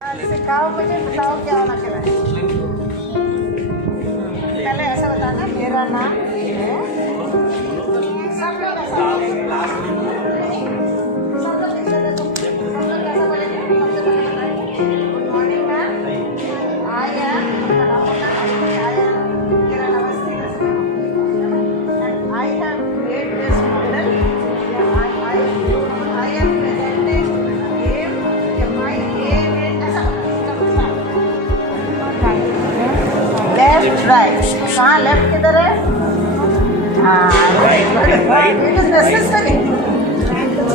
सिखाओ मुझे, बताओ क्या होना चाहिए। पहले ऐसा बताना, मेरा नाम ये है। सब लोग ऐसा good morning ma'am, I am, I have made this model. I am presenting game. My game is left, right. कहाँ left किधर है? हाँ, it is necessary.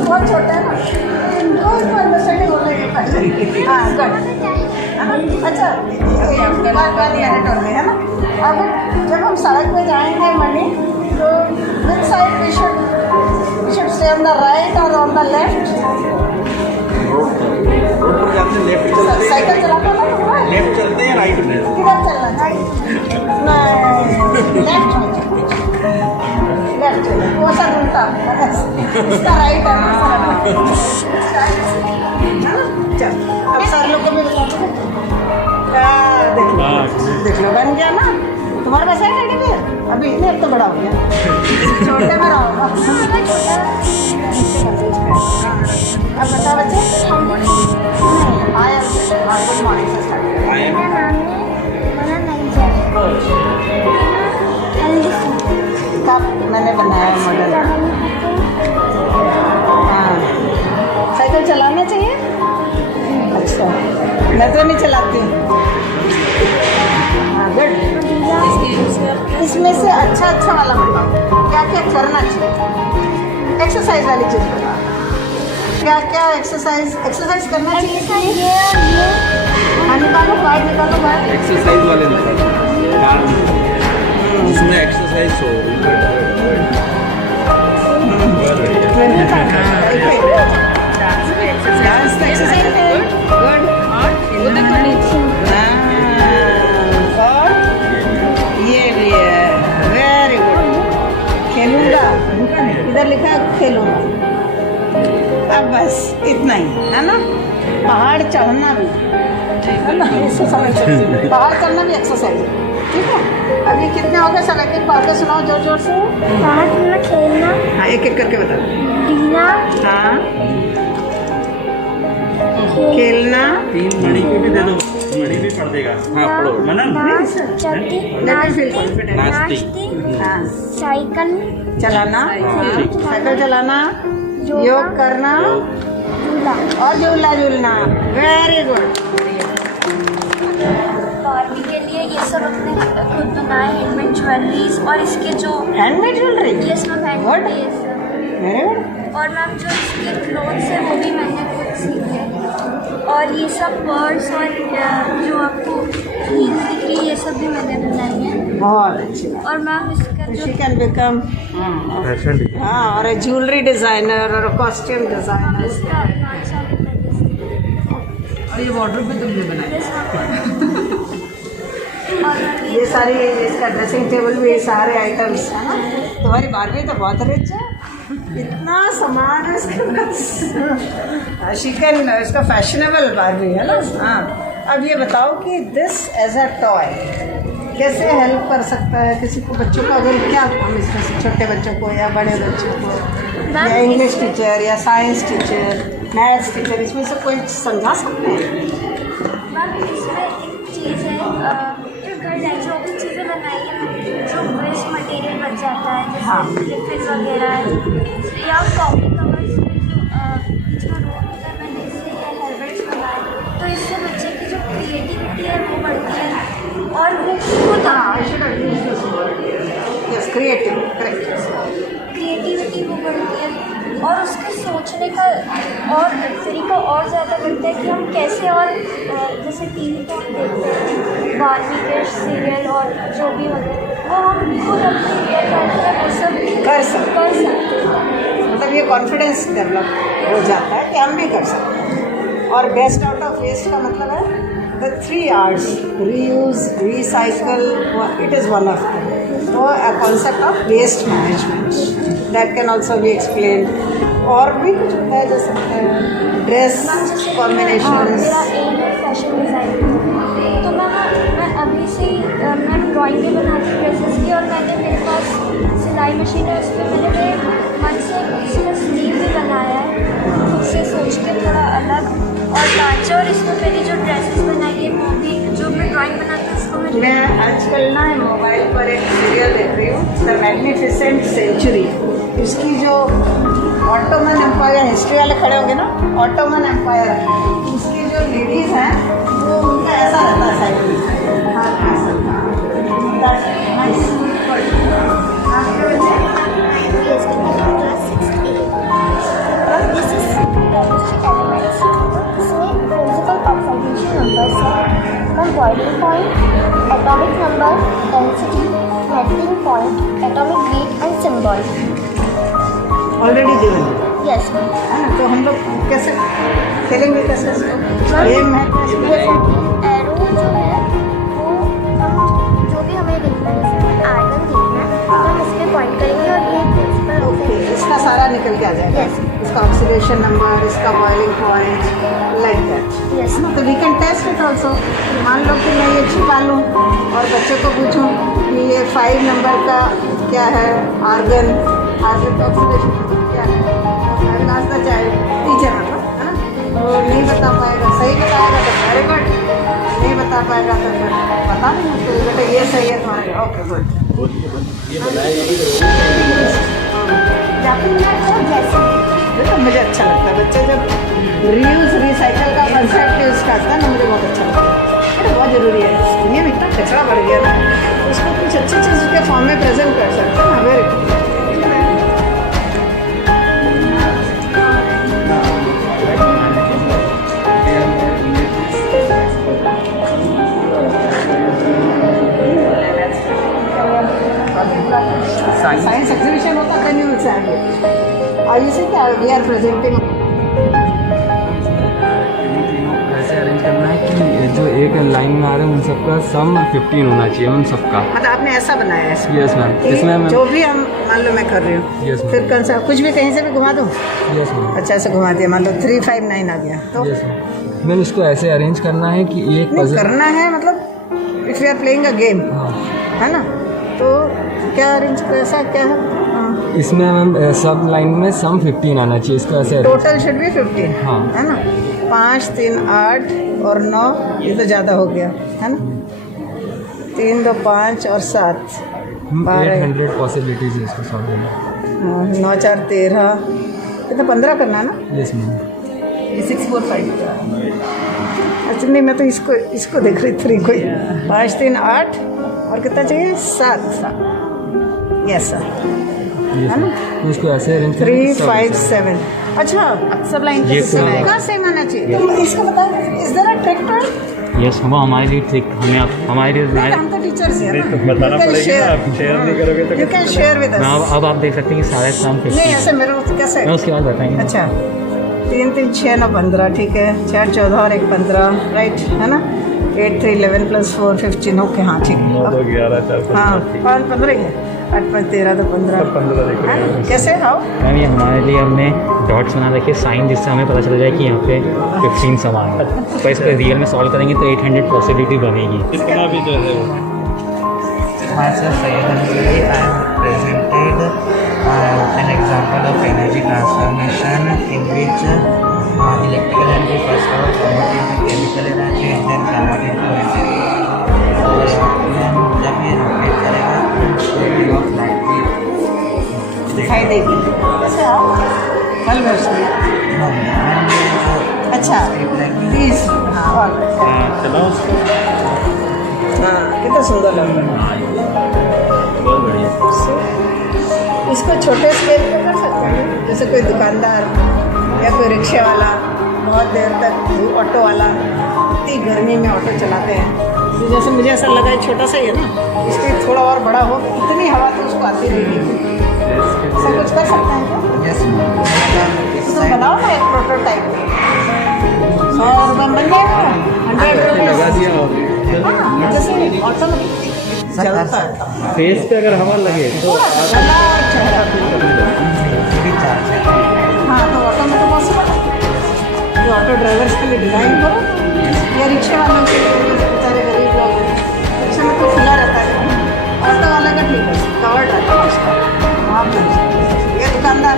बहुत छोटा है ना? बहुत understanding होना है पहले. हाँ, good. अच्छा, 1 minute हो गए है ना? अब जब हम सड़क पे जाएंगे मणि, तो which side we should stay on the right or on the left? Road पर जाते हैं लेफ्ट चलते साइकिल चलाता ना लेफ्ट चलते हैं राइट में किधर चलना चाहिए? नहीं, लेफ्ट वो सब उल्टा, इसका राइट है ना। चल अब सर लोग को भी बता दो। देख लो बन गया ना तुम्हारे पास है टेडी बियर? अभी नहीं, अब तो बड़ा हो गया, छोटे में रहोगा। अब बता बच्चे, आया गुड मॉर्निंग से स्टार्ट कब मैंने बनाया मॉडल। हाँ, साइकिल चलाना चाहिए। अच्छा, मैं तो नहीं चलाती। हाँ गुड। इसमें से अच्छा वाला बताओ, क्या क्या करना चाहिए। एक्सरसाइज वाली चीज़ बताओ, क्या क्या एक्सरसाइज करना चाहिए। हाँ निकालो बाहर, निकालो बाहर। एक्सरसाइज वाले उसमें एक्सरसाइज हो इधर लिखा है खेलूंगा। अब बस इतना ही है ना। पहाड़ चढ़ना भी है ना, एक्सरसाइज। पहाड़ चढ़ना भी एक्सरसाइज है, ठीक है। अभी कितने हो गए? सब एक एक बातें सुनाओ जोर जोर से। पहाड़ चढ़ना, खेलना। हाँ एक एक करके बता। पीना। हाँ खेलना। 3 मणि को भी दे दो, मणि भी पढ़ देगा। हाँ पढ़ो मनन। नाश्ती। हाँ साइकिल चलाना, साइकिल चलाना, योग करना और झूला झूलना। Very good. बारहवीं के लिए ये सब अपने खुद बनाए हैंडमेड ज्वेलरीज, और इसके जो handmade jewellery. Yes ma'am, What? Handmade ये सब। Very good. और मैम जो इसके क्लोथ्स है वो भी मैंने खुद सीखे। और ये सब पर्स और जो आपको हील्स दिख रही है ये सब भी मैंने बनाई है। बहुत अच्छी। और मैम इसका जो She can become हाँ, और a jewelry designer और a costume designer। इसका अच्छा और ये वार्डरोब भी तुमने बनाया। और ये सारी इसका ड्रेसिंग टेबल भी, सारे आइटम्स है ना। तुम्हारी बारहवीं तो बहुत रिच है, इतना सामान है इसके पास। शिकन इसका फैशनेबल बारहवीं है ना। हाँ अब ये बताओ कि दिस एज अ टॉय कैसे हेल्प कर सकता है किसी को, बच्चों को। अगर क्या हम इसमें से छोटे बच्चों को या बड़े बच्चों को, या इंग्लिश टीचर या साइंस टीचर, मैथ्स टीचर, इसमें से कोई समझा सकते हैं? मैम इसमें एक चीज़ है, जो घर जो भी चीज़ें बनाई है, जो वेस्ट मटेरियल बच जाता है, हाँ। जैसे लिपिड वगैरह या कॉपी कवर्स जो रोल होता है, मैंने इससे हेलमेट्स बनाए। तो इससे बच्चे की जो क्रिएटिविटी है वो बढ़ती है और वो खुद क्रिएटिविटी वो बढ़ती है और उसके सोचने का और तरीका और ज़्यादा बढ़ता है कि हम कैसे, और जैसे टीवी पे हम देखते हैं बारहवीं के सीरियल और जो भी होते हैं वो हम खुद अपनी रियल लाइफ में वो सब कर सकते हैं। मतलब ये कॉन्फिडेंस डेवलप हो जाता है कि हम भी कर सकते हैं। और बेस्ट आउट ऑफ वेस्ट का मतलब है the 3 R's: reuse, recycle. It is one of them. So a concept of waste management that can also be explained और भी कुछ है जैसे ड्रेस हाँ, कॉम्बिनेशन? मेरा एम है फैशन डिज़ाइनिंग। तो मैं अभी से मैं ड्राइंग भी बनाती हूँ ड्रेसेस की, और मेरे पास सिलाई मशीन है, उस पर मैंने मन से इसका स्लीव भी बनाया है खुद से सोच के, थोड़ा अलग और लार्जर। और इसमें मेरी जो ड्रेसेस बनाई है वो भी, जो मैं ड्राइंग बनाती हूँ उसको मैं आजकल ना मोबाइल पर एक सीरियल देख रही हूँ, द मैग्निफिसेंट सेंचुरी। इसकी जो ऑटोमन एम्पायर, हिस्ट्री वाले खड़े होंगे ना, ऑटोमन एम्पायर, उसकी जो लेडीज़ हैं वो उनका ऐसा रहता है साइकिल, हाथ में ऐसा। That's nice. आपके बच्चे? Yes, in my class 6A. This is chemistry elements. इसमें principal observation numbers हैं, boiling point, atomic number, density, melting point, atomic weight and symbol. Already given Yes. है ना, तो हम लोग कैसे खेलेंगे, कैसे इसको गेम है एरो जो है वो हम जो भी हमें दिखना है, जैसे आर्गन दिखना है तो हम इस पर पॉइंट करेंगे और ये प्रिंसिपल ओके, इसका सारा निकल के आ जाएगा। Yes. इसका ऑक्सीडेशन नंबर, इसका boiling point, like that. Yes तो we can test it also. मान लो कि मैं ये छिपा लूँ और बच्चे को पूछूँ कि ये 5 नंबर का क्या है, आर्गन का ऑक्सीडेशन क्या है, नाश्ता चाहे टीचर मतलब, है ना, वो नहीं बता पाएगा, सही बताएगा तो वेरी गुड, नहीं बता पाएगा तो फिर बता दें मुझको, बेटा ये सही है तुम्हारे, ओके गुड। देखो मुझे अच्छा लगता है बच्चे जब रीयूज रिसाइकल का कंसेप्ट यूज करता है ना, मुझे बहुत अच्छा लगता है। ये बहुत ज़रूरी है, दुनिया में इतना कचरा बढ़ गया ना, उसको कुछ अच्छी चीज़ के फॉर्म में प्रेजेंट कर सकते हैं ना, वेरी साइंस एग्जीबिशन होता है न्यूज से आगे, और इसे क्या वी आर प्रेजेंटिंग। ऐसे अरेंज करना है कि जो एक लाइन में आ रहे हैं उन सबका सम 15 होना चाहिए, उन सबका। मतलब आपने ऐसा बनाया है इसमें? Yes ma'am. कि इसमें मैं जो भी हम मान लो मैं कर रही हूँ, यस मैम। फिर कौन सा कुछ भी कहीं से भी घुमा दूँ? Yes ma'am. अच्छा ऐसे घुमा दिया, मान लो 3 5 9 आ गया तो यस मैम। मैम इसको ऐसे अरेंज करना है कि एक नहीं पजल। करना है, मतलब if you are playing a game, हाँ, है ना, तो क्या अरेंज कैसा क्या है? हाँ। इसमें मैम सब लाइन में सम 15 आना चाहिए, इसको ऐसे arrange- टोटल शुड भी 15, हाँ। है ना, 5 3 8 और 9, ये तो ज़्यादा हो गया है ना, 3 2 5 और 7 12, 800 पॉसिबिलिटीज है इसको सॉल्व करने। 9 4 13, ये तो 15 करना है ना, यस मैम। 6 4 5। अच्छा नहीं, मैं तो इसको देख रही 3 को ही। 5 3 8 और कितना चाहिए? 7। यस सर, यस है ना, मैम। तो इसको ऐसे अरेंज 3 5 7। अच्छा सब लाइन ये तो का सेम आना चाहिए, तो इसको बता, is there a trick to it? Yes, वो हमारे लिए ठीक, हमें आप हमारे लिए नहीं, हम तो टीचर्स हैं नहीं, ना, तो बताना पड़ेगा ना, आप शेयर नहीं करोगे तो यू कैन शेयर विद मैं अस। अब आप देख सकते हैं कि सारे काम नहीं ऐसे मेरे को कैसे? मैं उसके बाद बताएंगे। अच्छा 3 3 6 9 15, ठीक है, 6 14 और 1 15, राइट, है ना, 8 3 11 + 4 15, ओके, हाँ ठीक है, 11 4 हाँ 5 15 ही है, 8 5 13 तो 15 है ना? कैसे हाउ? मैम ये हमारे लिए हमने डॉट्स बना रखे साइन, जिससे हमें पता चल जाए कि यहाँ पे 15 समान है, तो इसको रियल में सॉल्व करेंगे तो 800 पॉसिबिलिटी बनेगी। इतना भी जो है Myself, Syed Ansari. I am presented an example of energy transformation in which electrical energy first of all convert into chemical energy and then convert into energy. और जब ये रोटेट करेगा तो ऑफ लाइट भी दिखाई देगी, कैसे हाउ? कल वर्ष अच्छा 30, हाँ और चलाओ उसको, हाँ कितना सुंदर लग रहा है। बहुत बढ़िया। इसको छोटे स्केल पे कर सकते हैं, जैसे कोई दुकानदार या कोई रिक्शा वाला बहुत देर तक, ऑटो वाला इतनी गर्मी में ऑटो चलाते हैं, तो जैसे मुझे ऐसा लगा है छोटा सा ही है ना, इसके थोड़ा और बड़ा हो, इतनी हवा तो उसको आती रहेगी, ऐसा कुछ कर सकते हैं क्या? यस तो बनाओ ना एक प्रोटोटाइप, 100 रुपये बन जाएगा, 100 लगा रुपये, दिया हाँ जैसे ऑटो में चलता है, फेस पे अगर हवा लगे तो थोड़ा सा गला और चेहरा पे, भी चार्ज है। हाँ ड्राइवर्स के लिए डिज़ाइन करो या रिक्शे वालों के लिए, बेचारे गरीब लोग हैं, रिक्शे में तो खुला रहता है, ऑटो वाले का ठीक है कवर्ड रहता है उसका, वहाँ पर ये दुकानदार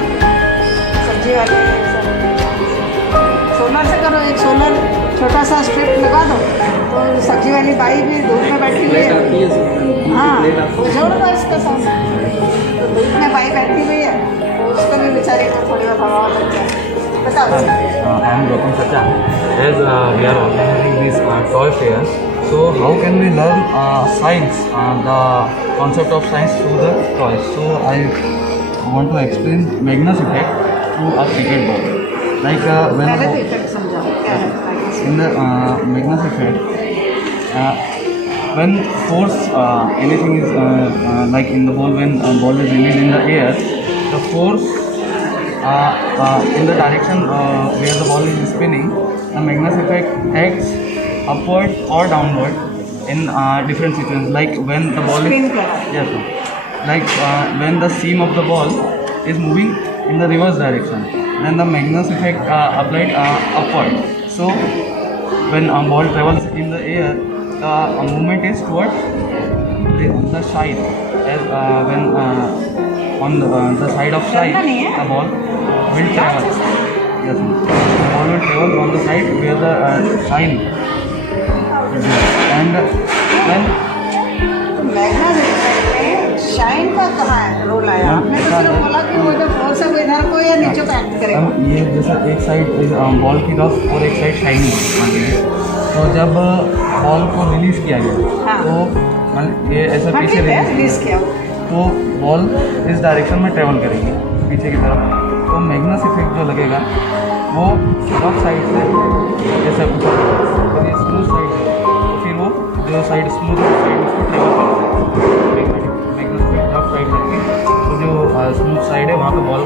सब्जी वाले सब सोलर से करो, एक सोलर छोटा सा स्ट्रिप लगा दो तो सब्जी वाली बाई भी धूप में बैठी हुई है, हाँ वो जोड़ दो इसके साथ, तो धूप में बाई बैठी हुई है तो उसको भी बेचारे को थोड़ी बहुत हवा लग जाए। बताओ। I am Gautam Sacha. As we are organizing this toy fair, so how can we learn science, the concept of science through the toys? So I want to explain Magnus effect through a cricket ball. Like पहले तो effect समझाओ क्या है in the Magnus effect, when force anything is like in the ball, when ball is released in the air, the force in the direction where the ball is spinning, the Magnus effect acts upward or downward in different situations. Like when the ball Spin is करा। yes, sir. Like when the seam of the ball is moving in the reverse direction, then the Magnus effect applied upward. So when a ball travels in the air, the movement is towards the side. As when on the side of side, the ball will travel. Yes, ma'am. The ball will travel on the side where the shine is. And when magnet effect में shine का कहाँ है role आया? आपने तो सिर्फ बोला कि वो जो फोर्स है वो इधर को या नीचे को एक्ट करेगा। ये जैसा एक साइड बॉल की रफ और एक साइड शाइनिंग, तो जब बॉल को रिलीज किया गया हाँ। तो ये ऐसा हाँ पीछे ठीक है रिलीज रिलीज किया तो बॉल इस डायरेक्शन में ट्रेवल करेगी पीछे की तरफ, तो मैग्नस इफेक्ट जो लगेगा वो रफ साइड से जैसे ऊपर स्मूथ साइड से, तो फिर वो जो साइड स्मूथ साइड उसको ट्रेवल करेगा। मैग्नस इफेक्ट रफ साइड करके तो जो स्मूथ साइड है वहाँ पे बॉल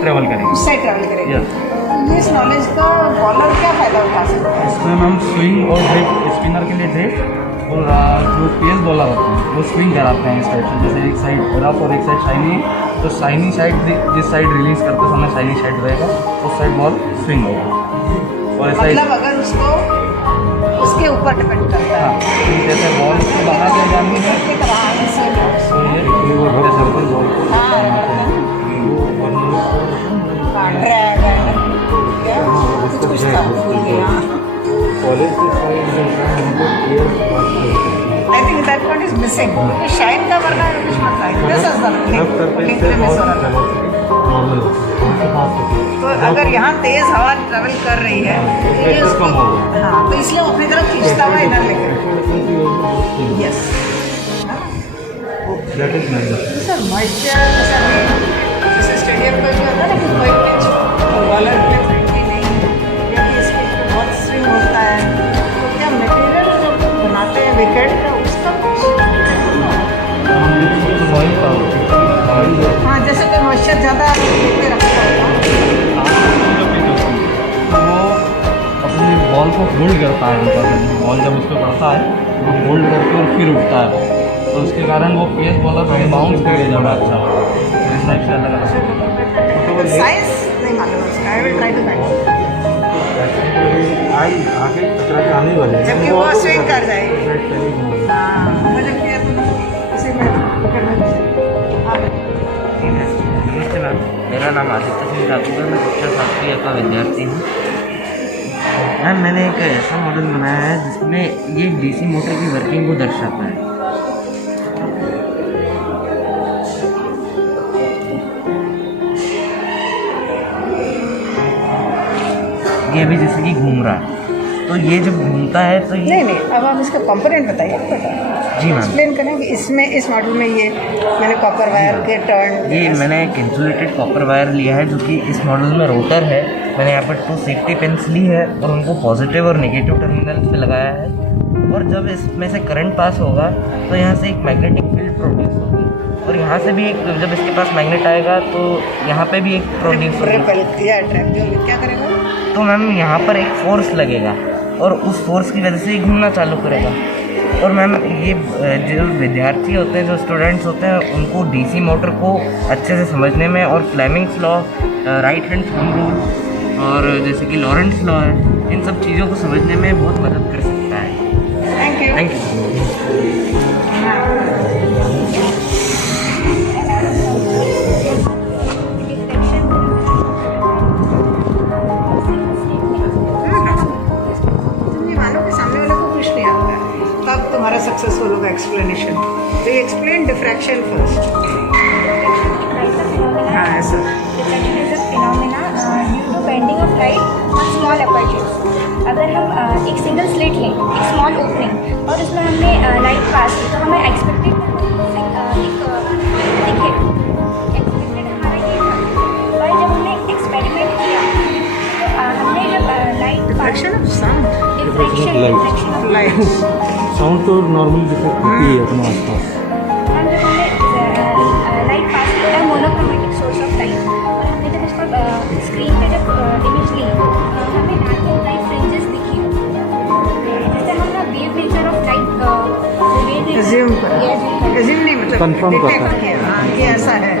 ट्रेवल करेगी। उस साइड ट्रैवल करेगा। यस, इस नॉलेज का बॉलर क्या फ़ायदा उठा सकता है? इसमें हम स्विंग और ड्रिफ्ट, स्पिनर के लिए ड्रिफ्ट और जो पेस बॉलर होते हैं वो स्विंग कराते हैं इस टाइप से, जैसे एक साइड रफ और एक साइड शाइनी, तो शाइनी साइड जिस साइड रिलीज करते समय शाइनी साइड रहेगा उस साइड बॉल स्विंग होगा। और ऐसा मतलब अगर उसको उसके ऊपर डिपेंड करता है जैसे बॉल को बाहर ले जानी है तो ये जैसे ऊपर बॉल को I think that one is missing. Shine का वरना कुछ मत है। This is the link में मिस हो रहा है। तो अगर यहाँ तेज हवा ट्रेवल कर रही है तो ये उसको हाँ तो इसलिए वो अपनी तरफ खींचता हुआ इधर लेकर यस सर मॉइस्चर जैसे स्टेडियम पर भी होता है ना कि कोई पिच बॉलर पे फ्रेंडली नहीं है या कि इसके बहुत स्विंग होता है, तो क्या मटेरियल जब बनाते हैं विकेट का उसका कुछ हाँ जैसे कोई मॉइस्चर ज़्यादा लेके रखता होगा वो अपनी बॉल को होल्ड करता है, बॉल जब उस पर पड़ता है वो होल्ड करके और फिर उठता है, तो उसके कारण वो पेस बॉलर बाउंस करके ज़्यादा अच्छा होगा। इस टाइप से अलग अलग साइंस नहीं मालूम उसका। I will try to find आगे कचरा के आने वाले जबकि वो स्विंग कर जाएगी। हाँ मुझे फिर इसी में पकड़ना चाहिए। नमस्ते मैम, मेरा नाम आदित्य सिंह ठाकुर है, मैं शिक्षा शास्त्री का विद्यार्थी हूँ। मैम मैंने एक ऐसा मॉडल बनाया है जिसमें ये डीसी मोटर की वर्किंग को दर्शाता है। ये भी जैसे कि घूम रहा है, तो ये जब घूमता है तो ये नहीं अब आप इसका कंपोनेंट बताइए बेटा। जी मैम, एक्सप्लेन करें कि इसमें इस मॉडल में ये मैंने कॉपर वायर के टर्न ये मैंने एक इंसुलेटेड कॉपर वायर लिया है जो कि इस मॉडल में रोटर है। मैंने यहाँ पर 2 सेफ्टी पिन्स ली है और उनको पॉजिटिव और नेगेटिव टर्मिनल पे लगाया है, और जब इसमें से करंट पास होगा तो यहाँ से एक मैग्नेटिक फील्ड प्रोड्यूस होगी, और यहाँ से भी एक जब इसके पास मैग्नेट आएगा तो यहाँ पे भी एक प्रोड्यूस होगी। क्या करेगा? तो मैम यहाँ पर एक फोर्स लगेगा और उस फोर्स की वजह से ये घूमना चालू करेगा। और मैम ये जो विद्यार्थी होते हैं, जो स्टूडेंट्स होते हैं, उनको डीसी मोटर को अच्छे से समझने में और Fleming's law, right hand thumb rule और जैसे कि लॉरेंट्स लॉ है, इन सब चीज़ों को समझने में बहुत मदद कर सकता है। Thank you. Thank you. तुम ये मानो कि सामने वाले को कुछ नहीं आता है, तब तुम्हारा सक्सेसफुल होगा एक्सप्लेनेशन। तो ये एक्सप्लेन डिफ्रैक्शन फर्स्ट। हाँ ऐसा। Diffraction is a phenomena due to bending of light on small apertures। अगर हम एक सिंगल स्लिट लें, एक स्मॉल ओपनिंग, और उसमें हमने लाइट पास की, तो हमें एक्सपेक्टेड दिखे, एक्सपेक्टेड हमारा ये था। पर जब हमने एक्सपेरिमेंट किया, तो हमने जब light diffraction of sound, diffraction of light. Sound तो नॉर्मल डिफेक्ट होती है अपने आसपास। हम जब हमने लाइट पास किया, मोनोक्रोमेटिक सोर्स ऑफ लाइट, और हमने जब उसका स्क्रीन पे जब इमेज ली, हमें नेचुरल लाइट फ्रिंजेस दिखी। जैसे हम ना wave nature of light Assume नहीं मतलब Confirm detect करता है। किया, हाँ ये ऐसा है।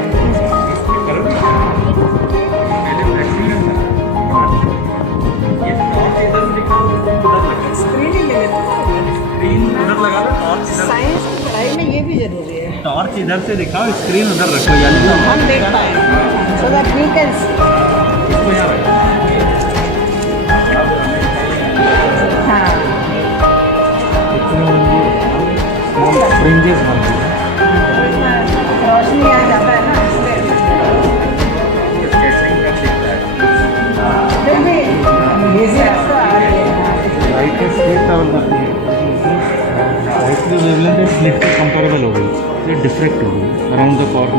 स्क्रीन ही ले लेते हैं। साइंस की पढ़ाई में ये भी जरूरी है, टॉर्च इधर से दिखाओ, स्क्रीन उधर रखो, यानी हम देख पाए सो दैट वी कैन। हाँ फ्रिंजेस बनती है। रोशनी आ जाता है ना, इसलिए फिर भी लेज़ीनेस तो आ रही है। लाइट के स्पीड ट्रैवल करती है, लाइट की वेवलेंथ है स्लिट के कंपेरेबल हो गई, ये डिफ्रेक्ट हो गई अराउंड द कॉर्नर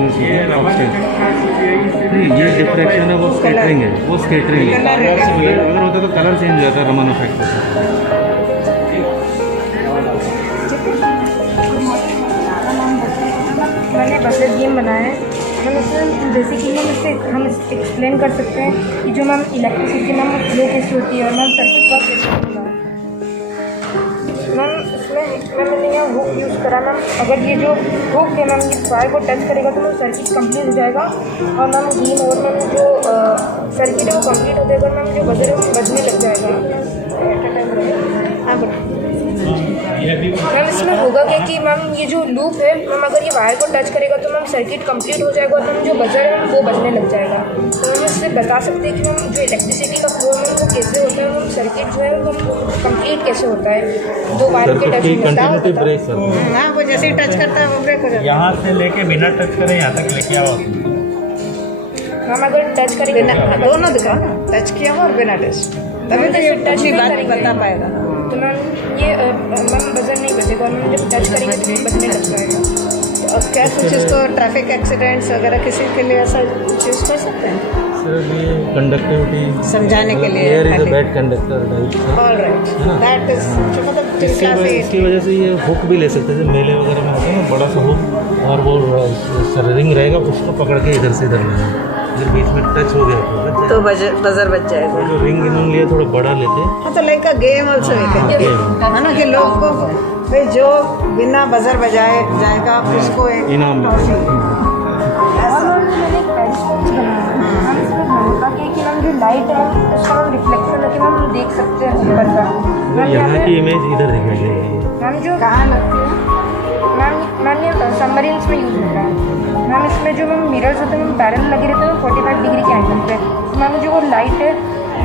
नहीं, ये डिफ्रेक्शन है, वो स्कैटरिंग है, वो स्कैटरिंग है। अगर होता तो कलर चेंज हो जाता, रमन इफेक्ट होता। मैंने बजट गेम बनाया है। हम इसमें जैसे कि हम एक्सप्लेन कर सकते हैं कि जो मैम इलेक्ट्रिसिटी मैम फ्लो कैसे होती है और मैम सर्किट वर्क कैसे होता है। मैम इसमें मैंने यहाँ हुक यूज़ करा। मैम अगर ये जो हुक है मैम ये वायर को टच करेगा तो मैम सर्किट कंप्लीट हो जाएगा, और मैम गेम और मैम जो सर्किट है वो कंप्लीट हो जाएगा, मैम जो बजर है वो बजने लग जाएगा। मैम इसमें होगा क्या कि मैम ये जो लूप है मैम अगर ये वायर को टच करेगा तो मैम सर्किट कंप्लीट हो जाएगा, और मैम जो बजर है वो बजने लग जाएगा। तो मैम इससे बता सकते हैं कि मैम जो इलेक्ट्रिसिटी का फ्लो है वो कैसे होता है, मैम सर्किट जो है वो कंप्लीट कैसे होता है दो वायर के टच में। हाँ वो जैसे ही टच करता है वो ब्रेक हो जाता है। यहाँ से लेके बिना टच करे यहाँ तक लेके आओ। मैम अगर टच करेंगे बिना, दोनों दिखाओ ना, टच किया हुआ और बिना टच, तभी तो ये टच अपनी नहीं बात करेंगे बता पाएगा। तो मैम ये मैम बजर नहीं बजेगा, और मैम जब टच करेंगे तो ये बजने लग जाएगा। और क्या कुछ इसको ट्रैफिक एक्सीडेंट्स वगैरह किसी के लिए ऐसा चूज कर सकते हैं सर ये कंडक्टिविटी समझाने के लिए। Air is a bad conductor type. All right, that is जो मतलब चिंता से इसकी वजह से ये हुक भी ले सकते हैं, मेले वगैरह में होता है ना बड़ा सा हुक, और वो रिंग रहेगा, उसको पकड़ के इधर से इधर लेना, अगर बीच में टच हो गया तो बजर बच जाएगा। तो रिंग इन्होंने लिए थोड़ा बड़ा लेते। हाँ तो लाइक अ गेम ऑल्सो है ना, कि लोग को भाई जो बिना बजर बजाए जाएगा उसको एक इनाम ट्रॉफी। और मैंने एक पेरिस्कोप बनाया। हम इसमें होगा कि मैम जो लाइट है उसका हम रिफ्लेक्शन करके मैम देख सकते हैं ऊपर का। मैम यहाँ की इमेज इधर दिखाई देगी। मैम जो कहाँ लगती है? मैम ये सबमरीन्स में यूज़ होता है। मैम इसमें जो मैम मिरर्स होते हैं मैम पैरेलल लगे रहते हैं 45 डिग्री के एंगल पे। तो मैम जो वो लाइट है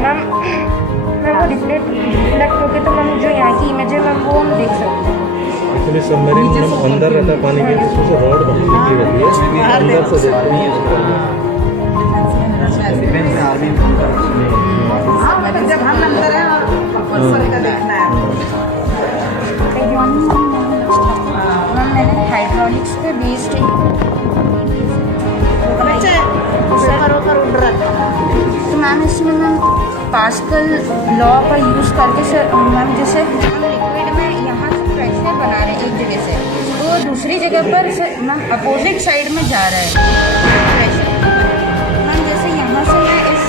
मैम वो रिफ्लेक्ट होके तो मैम जो यहाँ की इमेज है मैम वो हम देख सकते हैं। एक्चुअली सबमरीन में अंदर रहता है पानी के, उसमें से रॉड बाहर निकली रहती है, अंदर से देखते हैं। हाँ मतलब जब हम अंदर हैं और ऊपर का देखना है। मैम मैंने हाइड्रोलिक्स पे बेस्ड बच्चे ऊपर ऊपर उड़ रहा है। तो मैम इसमें मैम पास्कल लॉ का यूज़ करके सर मैम जैसे हम लिक्विड में यहाँ से प्रेशर बना रहे हैं एक जगह से, तो वो दूसरी जगह पर मैम अपोजिट साइड में जा रहा है प्रेशर। मैम जैसे यहाँ से मैं इस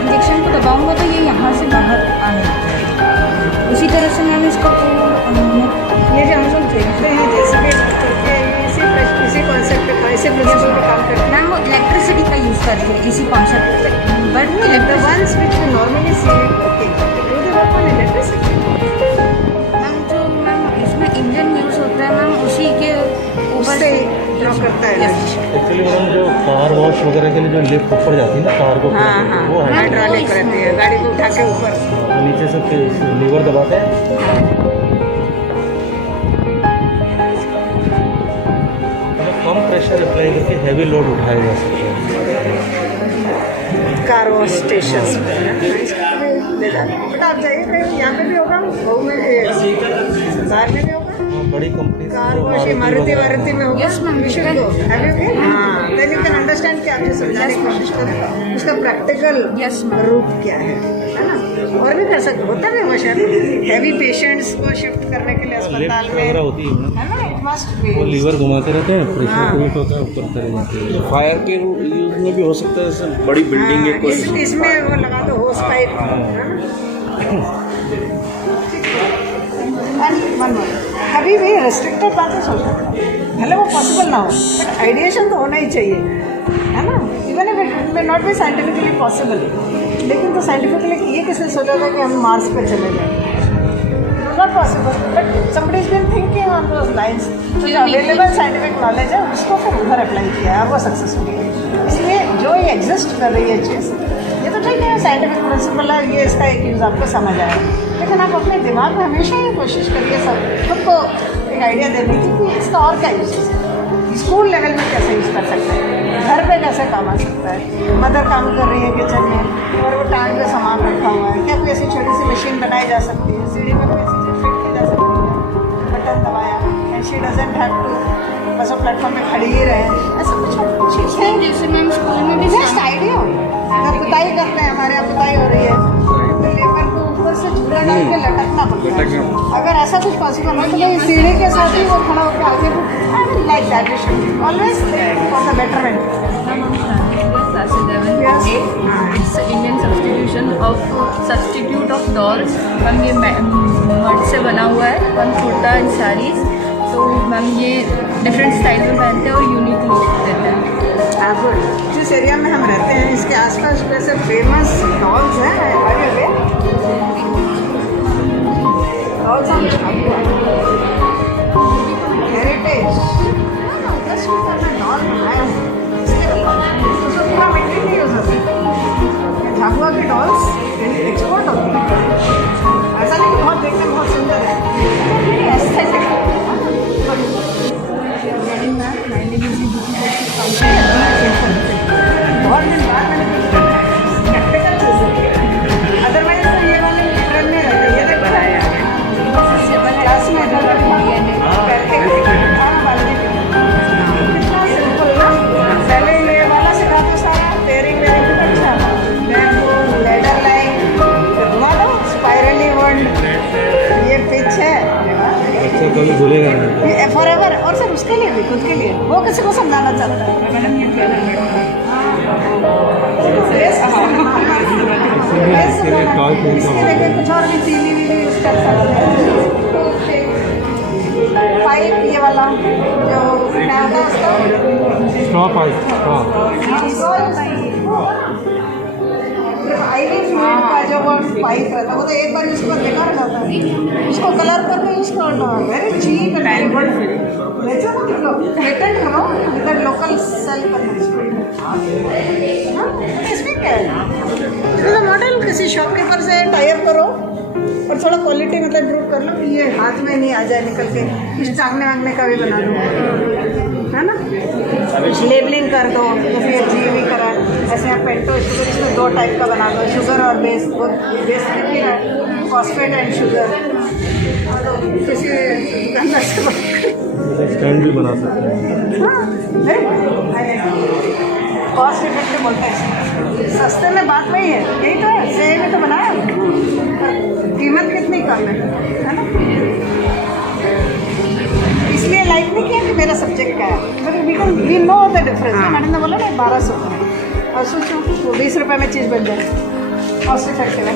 इंजेक्शन को दबाऊंगा तो ये यहाँ से बाहर आने लगता है। उसी तरह से मैम इसका ये जो हम लोग देखते हैं जैसे भी इसी कॉन्सेप्ट पे इसी प्रिंसिपल पे काम करते हैं। मैम वो इलेक्ट्रिसिटी का यूज़ करके इसी कॉन्सेप्ट पे, but The ones which we normally वगैरह के लिए जो लिफ्ट ऊपर जाती है ना कार को, हाँ हाँ वो है हाइड्रोलिक रहती है, गाड़ी को उठा के ऊपर। तो नीचे से लीवर दबाते हैं, मतलब कम प्रेशर अप्लाई करके हैवी लोड उठाया जा सकता है। कार वॉश स्टेशन ले जाते हैं। बेटा आप जाइए कहीं, यहाँ पे भी होगा, मऊ में बाहर में भी होगा, बड़ी कंपनी कार वॉश मारुति वारुति में होगा। हाँ, देन यू कैन अंडरस्टैंड कि आप जो समझाने की कोशिश करें उसका प्रैक्टिकल रूप क्या है ना। और भी कर सकते होता है वैसे हैवी पेशेंट्स को शिफ्ट करने के लिए अस्पताल में, वगैरह होती है है ना, इट मस्ट बी। वो लीवर घुमाते रहते हैं, प्रेशर क्रिएट होता है, ऊपर चले जाते हैं। फायर के यूज में भी हो सकता है, जैसे बड़ी बिल्डिंग है कोई, इसमें वो लगा दो होस पाइप। कभी भी रेस्ट्रिक्टेड बातें सोच सकते हैं, भले वो पॉसिबल ना हो, बट आइडिएशन तो होना ही चाहिए, है ना। Even if it may not be scientifically possible, लेकिन तो साइंटिफिकली ये किसने सोचा था कि हम मार्स पे चले जाएं, not possible, but somebody is been thinking on those lines. तो जो अवेलेबल साइंटिफिक नॉलेज है उसको फिर उधर अप्लाई किया है, वो सक्सेसफुल है। इसलिए जो ये एग्जिस्ट कर रही है चीज़, ये तो ठीक है, साइंटिफिक प्रिंसिपल है, ये इसका एक यूज़ आपको समझ आया, लेकिन आप अपने दिमाग में हमेशा ये कोशिश करिए सब खुद को एक आइडिया देने की कि इसका और क्या यूज है, स्कूल लेवल में कैसे यूज़ कर सकते हैं, घर पे कैसे काम आ सकता है। मदर काम कर रही है किचन में और वो टांग पे सामान रखा हुआ है, क्या कोई ऐसी छोटी सी मशीन बनाई जा सकती है, सीढ़ी में कोई ऐसी चीज़ फिट की जा सकती है, बटन दबाया and she doesn't have to बस वो प्लेटफॉर्म पे खड़ी ही रहे, ऐसा कुछ चीज़ है। जैसे मैम स्कूल में भी जस्ट आइडिया हो, अगर पुताई करते हैं, हमारे यहाँ पुताई हो रही है तो लेबर को ऊपर से झूला डाल के लटकना पड़ता है, अगर ऐसा कुछ पॉसिबल हो तो भाई सीढ़ी के साथ ही वो खड़ा होकर आगे like that should always for the betterment. It's Indian substitute of dolls। Ma'am ये मड से बना हुआ है, वन कुर्ता एंड साड़ीज। तो मैम ये डिफरेंट स्टाइल में पहनते हैं और यूनिक लुक देते हैं। गुड। जिस एरिया में हम रहते हैं इसके आसपास वैसे फेमस डॉल्स हैं, डॉल्स हेरिटेज डॉल बनाया उसको पूरा मेंटेन नहीं हो सकता। झाबुआ के डॉल्स एक्सपोर्ट होते हैं, ऐसा नहीं कि बहुत देखने में बहुत सुंदर है, एस्थेटिक बहुत दिन बाद मैंने प्रैक्टिकल चीज़ है, अदरवाइज तो ये वाले ट्रेंड में रहते, ये देख बनाया क्लास में करके कितना सिंपल ना। पहले ये वाला सिखा दो सारा पेयरिंग वेयरिंग कितना अच्छा, बैकबोन लेडर लाइन घुमा दो, स्पाइरली वंड, ये पिच है, अच्छा कभी भूलेगा नहीं ये फॉर एवर। और सर उसके लिए भी, खुद के लिए, वो किसी को समझाना चाहता है। इसके लेके कुछ और भी तीली वीली यूज कर सकते हैं। पाइप ये वाला जो क्या होता है उसका, स्ट्रॉ पाइप, आईवी फ्लूइड का जो वो पाइप रहता है वो तो एक बार यूज कर बेकार जाता है, उसको कलर करके यूज करना very cheap and very good free. बेचो ना तुम लोग, पेटेंट करो, इधर लोकल सेल करना इसमें क्या है, मॉडल किसी शॉपकीपर से टाइप करो और थोड़ा क्वालिटी मतलब इम्प्रूव कर लो कि ये हाथ में नहीं आ जाए निकल के, कुछ टांगने वांगने का भी बना दो, है ना। लेबलिंग कर दो, जैसे ये जीवी करा ऐसे आप पेंटो शुगर, इसमें 2 टाइप का बना दो, शुगर और बेस, वो बेस नहीं है फॉस्फेट एंड शुगर। किसी दुकानदार से स्टैंड भी बना सकते हैं। कॉस्ट इफेक्टिव बोलते हैं, सस्ते में बात वही है, यही तो है, सही में तो बनाया, कीमत कितनी कम है ना। इसलिए लाइक नहीं किया कि मेरा सब्जेक्ट क्या है, we know the difference. Madam ने बोला ना 1200 और सोचो वो 20 रुपये में चीज़ बन जाए, कॉस्ट इफेक्टिव है।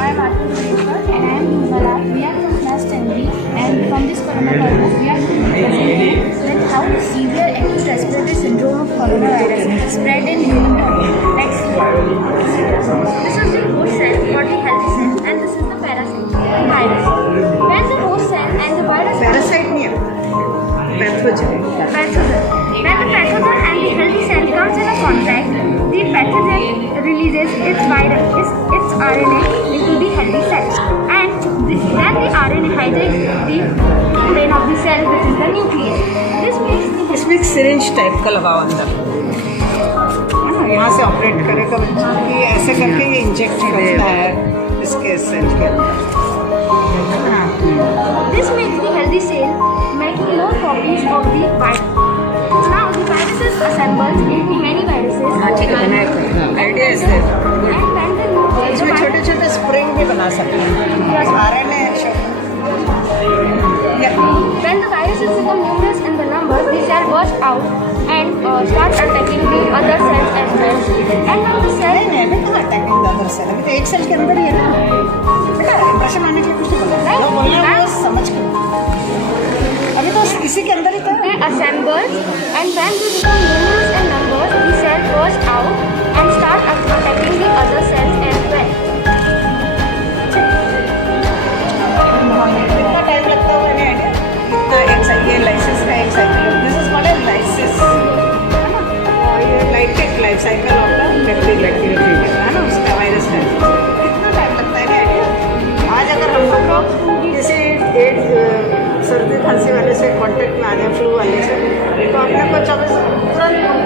I am Arthur and I am Mala. We are from class 10B and from this coronavirus we are going to present that how severe acute respiratory syndrome of coronavirus spread in human body. Next slide. This is the host cell or the healthy cell and this is the parasite, the virus. When the host cell and the virus parasite नहीं है, pathogen. pathogen. When the pathogen and the healthy cell comes in a its RNA into the healthy cells, and then the RNA hijacks the plane of the cell, which is the nucleus. This makes the इसमें एक syringe type का लगाओ अंदर, है ना, यहाँ से operate करेगा बच्चा कि ऐसे करके ये इंजेक्ट करता है इसके सेल के अंदर। This makes the healthy cell making more copies of the virus. Now the virus is assembled into many viruses. हाँ ठीक है, idea is there. And when the new इसमें छोटे छोटे स्प्रिंग भी बना सकते हैं, RNA when the viruses become numerous in the numbers, the cell bursts out and start attacking the other cells as well. And when the cell नहीं नहीं, अभी कहाँ अटैकिंग द अदर सेल, अभी तो एक सेल के अंदर ही है ना बेटा। इंप्रेशन आने के लिए कुछ नहीं बोला, जो बोलना है वो समझ के, अभी तो इसी के अंदर ही था। they assemble, and when they become numerous in numbers, the cell bursts out and start attacking the other cells as well. कितना टाइम लगता होगा नहीं आइडिया, इतना एक साइकिल, ये लाइसिस का एक cycle, this is called as lysis, है ना। और ये life cycle of the bacteria है ना, उसका वायरस है। कितना टाइम लगता है नहीं आइडिया। आज अगर हम लोग किसी एक सर्दी खांसी वाले से कांटेक्ट में आ गए, फ्लू वाले से, तो अपने को 24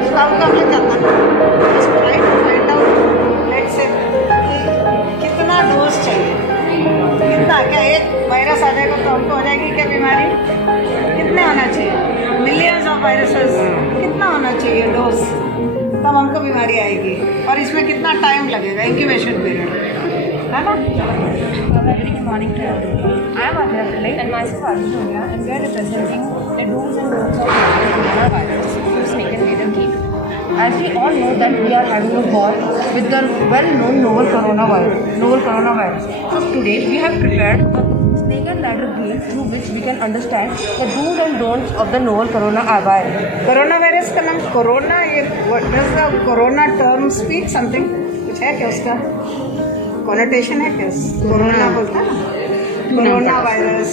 तुरंत काम लेके आता है, फाइंड आउट लेट से कितना डोज चाहिए, कितना, क्या एक वायरस आ जाएगा तो हमको हो जाएगी क्या बीमारी, कितने होना चाहिए, मिलियंस ऑफ वायरसेस, कितना होना चाहिए डोज, तब हमको बीमारी आएगी। और इसमें कितना टाइम लगेगा, इंक्यूबेशन पीरियड, है ना। Very good morning to everyone. I am Adira Pillai and myself Arjuna, and we are representing the do's and don'ts of coronavirus through snake and ladder game. As we all know that we are having a war with the well-known novel coronavirus. So today we have prepared a snake and ladder game through which we can understand the do's and don'ts of the novel coronavirus. Corona virus का नाम corona, ये corona term speak something कुछ है क्या, उसका connotation है क्या, corona बोलता है ना, corona virus,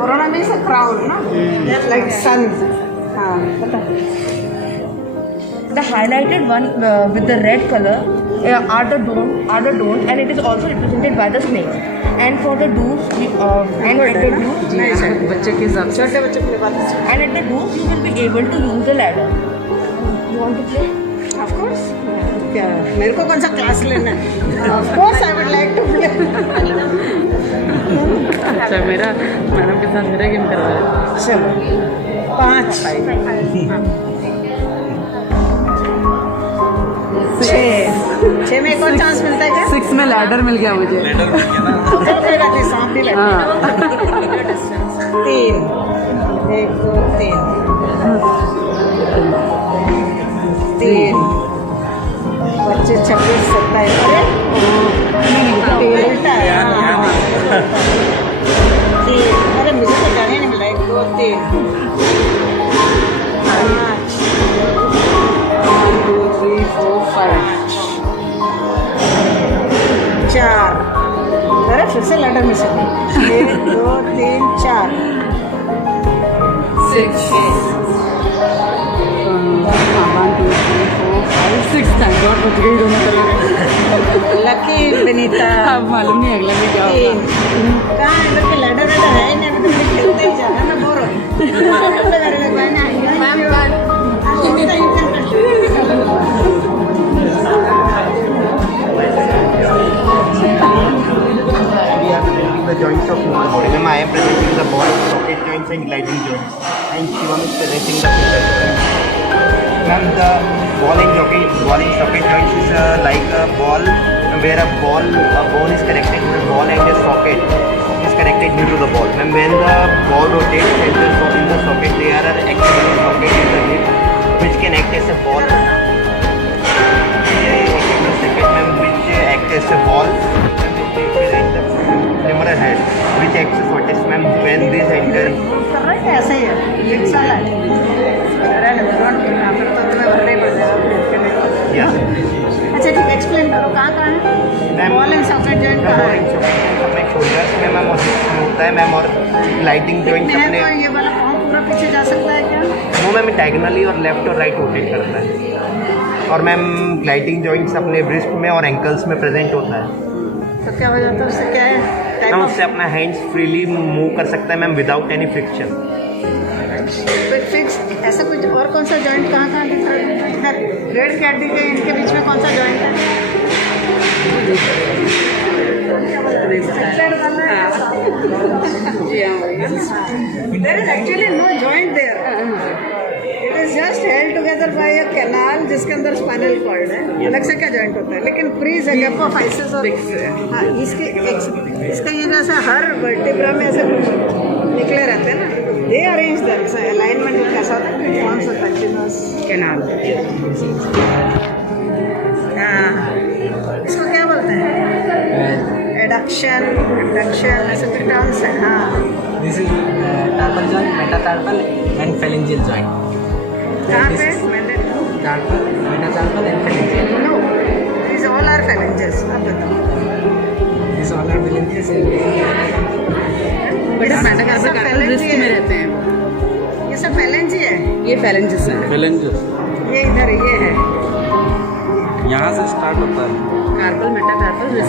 corona means a crown ना, लाइक सन। हाँ बता। The highlighted one with the red color are the don't, and it is also represented by the snake. And for the do's, and at the do's, बच्चे के हिसाब से, छोटे बच्चे के बात, and at the do's, you will be able to use the ladder. You want to play? Of course. क्या मेरे को कौन सा क्लास लेना है, of course I would like to play. अच्छा, मेरा मैडम के साथ मेरा गेम करवाया। चलो 5 6 में एक और चांस मिलता है क्या? 6 में लैडर मिल गया मुझे। सांप भी लगता है। 3 1 2 3 3 25 26 27, अरे उल्टा है। अरे मुझे तो जाने नहीं मिला, 1 2 3 5 1 2 3 4 5 4, अरे फिर से लेटर में से 1 2 3 4 6 6 टाइम डॉट बच गई दोनों कलर। लकी विनीता। अब मालूम नहीं अगला में क्या होगा। कहाँ है लोग के लेटर है ही नहीं, अभी तो खेलते ही जा रहा है ना, बोर हो the joints of human body. Ma'am, I am presenting the ball, socket joints and gliding joints. And Shivam is presenting the finger joints. Ma'am, the ball and socket joints is like a ball where a bone is connected to the ball and the socket is connected due to the ball. Ma'am, when the ball rotates and in the socket, there are actually a socket in the hip which can act as a ball. Ma'am, which act as a ball. Femoral head, which acts as what is, ma'am, when this enter. कर रहे हैं ऐसा ही है, 1 साल है, रहने दो, फिर तो तुम्हें भरना ही पड़ जाएगा। अच्छा ठीक, एक्सप्लेन करो कहाँ है बॉल एंड सॉकेट जॉइंट कहाँ है? अपने शोल्डर्स में मैम और हिप्स में होता है मैम, और ग्लाइडिंग जॉइंट अपने ये वाला पाँव पूरा पीछे जा सकता है क्या? वो मैम डायगोनली और लेफ्ट और राइट रोटेट करता है। और मैम ग्लाइडिंग जॉइंट्स अपने रिस्ट में और एंकल्स में प्रेजेंट होता है। तो क्या हो जाता है उससे, क्या है टाइप मैम ऑफ उससे अपना हैंड्स फ्रीली मूव कर सकता है ma'am without any friction. Fix? ऐसा कुछ और कौन सा जॉइंट कहाँ दिख रहा है? इधर रेड कैडी के इनके बीच में कौन सा जॉइंट है? There is actually no joint there. It is just held together by a canal जिसके अंदर स्पाइनल कॉर्ड है। अलग से क्या जॉइंट होता है? लेकिन प्रीज है एपोफाइसिस और हाँ इसका ये जैसे हर वर्टिब्रा में ऐसे कुछ निकले रहते हैं ना, दे अरेंज दैट अलाइनमेंट कैसा होता है कि कौन सा कंटिन्यूअस कैनाल। हाँ, इसको क्या बोलते हैं? एडक्शन, एडक्शन ऐसे कुछ टर्म्स हैं। हाँ, This is carpal joint, metacarpal and phalangeal joint. कहाँ पे? Carpal, metacarpal and phalangeal. No, these all are phalanges। आप बताओ। These all are phalanges. बेटा मेटाकार्पल सब कार्पल रिस्ट phalanges में है। रहते हैं। ये सब phalange ही है। ये phalanges हैं। ये इधर ये है। यहाँ से स्टार्ट होता है, कार्पल मेटाकार्पल रिस्ट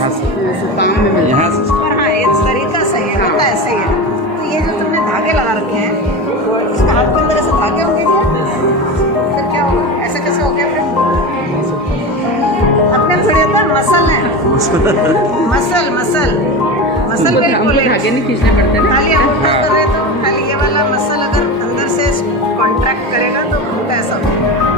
पाम में मिलता है। यहाँ से और हाँ, ये तरीका सही है, होता ऐसे ही है। तो ये जो तुमने धागे लगा रखे हैं, इसका हाथ के अंदर ऐसे धागे होंगे क्या? फिर क्या होगा? ऐसा कैसे हो गया फिर? अपने थोड़ी होता है मसल है, मसल मसल मसल हमको बिल्कुल है। धागे नहीं खींचने पड़ते ना। खाली अंगूठा कर रहे तो खाली ये वाला मसल अगर अंदर से कॉन्ट्रैक्ट करेगा तो अंगूठा ऐसा होगा।